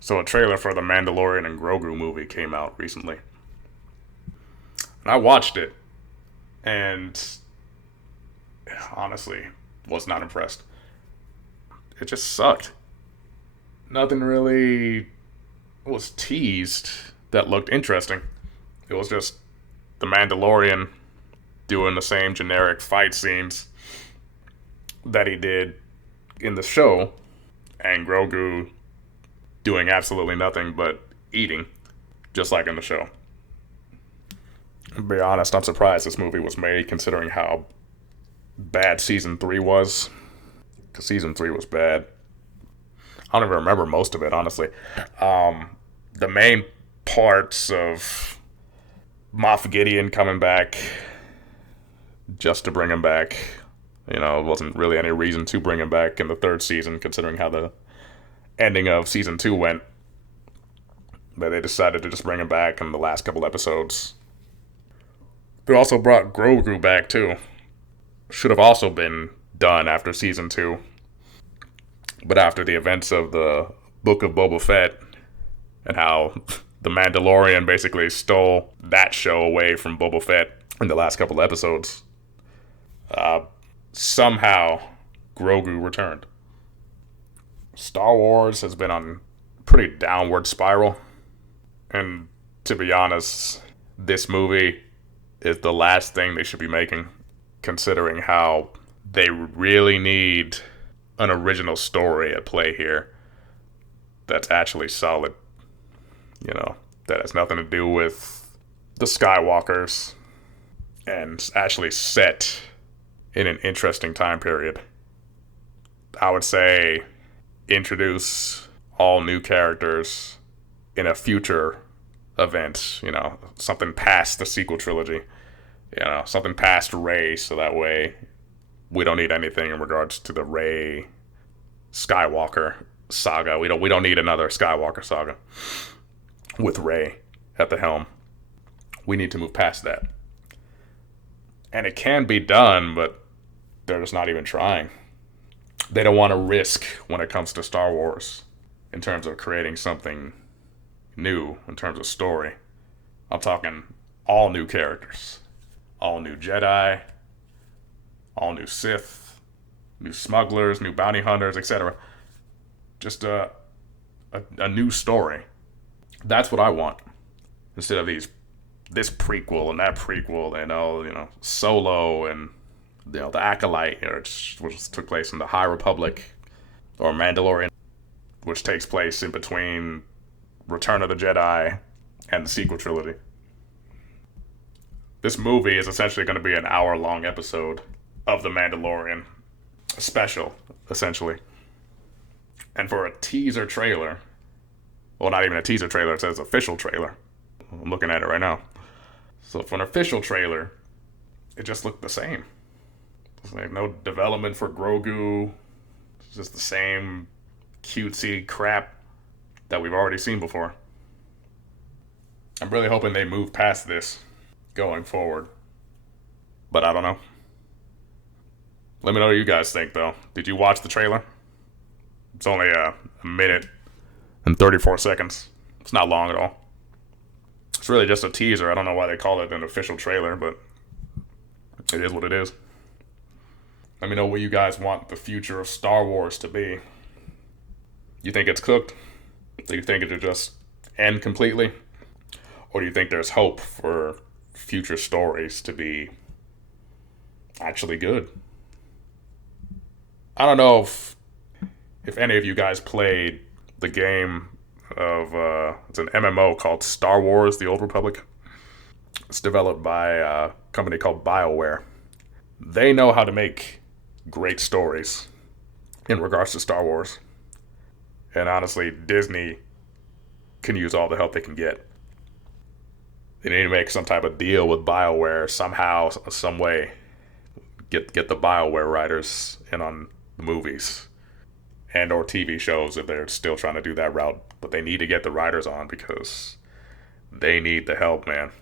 So a trailer for the Mandalorian and Grogu movie came out recently. And I watched it and honestly was not impressed. It just sucked. Nothing really was teased that looked interesting. It was just the Mandalorian doing the same generic fight scenes that he did in the show, and Grogu doing absolutely nothing but eating, just like in the show. To be honest, I'm surprised this movie was made considering how bad season 3 was. Because season 3 was bad. I don't even remember most of it, honestly. The main parts of Moff Gideon coming back just to bring him back. It wasn't really any reason to bring him back in the third season, considering how the ending of season 2 went. But they decided to just bring him back in the last couple episodes. They also brought Grogu back, too. Should have also been done after season 2. But after the events of the Book of Boba Fett and how the Mandalorian basically stole that show away from Boba Fett in the last couple episodes, somehow Grogu returned. Star Wars has been on a pretty downward spiral. And to be honest, this movie is the last thing they should be making, considering how they really need an original story at play here that's actually solid. That has nothing to do with the Skywalkers and actually set in an interesting time period. I would say introduce all new characters in a future event, something past the sequel trilogy, something past Rey, so that way we don't need anything in regards to the Rey Skywalker saga. We don't need another Skywalker saga with Rey at the helm. We need to move past that. And it can be done, but they're just not even trying. They don't want to risk when it comes to Star Wars in terms of creating something new in terms of story. I'm talking all new characters, all new Jedi, all new Sith, new smugglers, new bounty hunters, etc. Just a new story. That's what I want. Instead of this prequel and that prequel and Solo and the Acolyte, which took place in the High Republic, or Mandalorian, which takes place in between Return of the Jedi and the sequel trilogy. This movie is essentially going to be an hour-long episode of The Mandalorian. A special, essentially. And for a teaser trailer, well, not even a teaser trailer, it says official trailer. I'm looking at it right now. So for an official trailer, it just looked the same. There's like no development for Grogu. It's just the same cutesy crap that we've already seen before. I'm really hoping they move past this going forward. But I don't know. Let me know what you guys think, though. Did you watch the trailer? It's only a minute and 34 seconds. It's not long at all. It's really just a teaser. I don't know why they call it an official trailer, but it is what it is. Let me know what you guys want the future of Star Wars to be. You think it's cooked? Do you think it'll just end completely? Or do you think there's hope for future stories to be actually good? I don't know if any of you guys played the game of it's an MMO called Star Wars: The Old Republic. It's developed by a company called BioWare. They know how to make great stories in regards to Star Wars. And honestly, Disney can use all the help they can get. They need to make some type of deal with BioWare somehow, some way. Get the BioWare writers in on the movies and or TV shows if they're still trying to do that route. But they need to get the writers on because they need the help, man.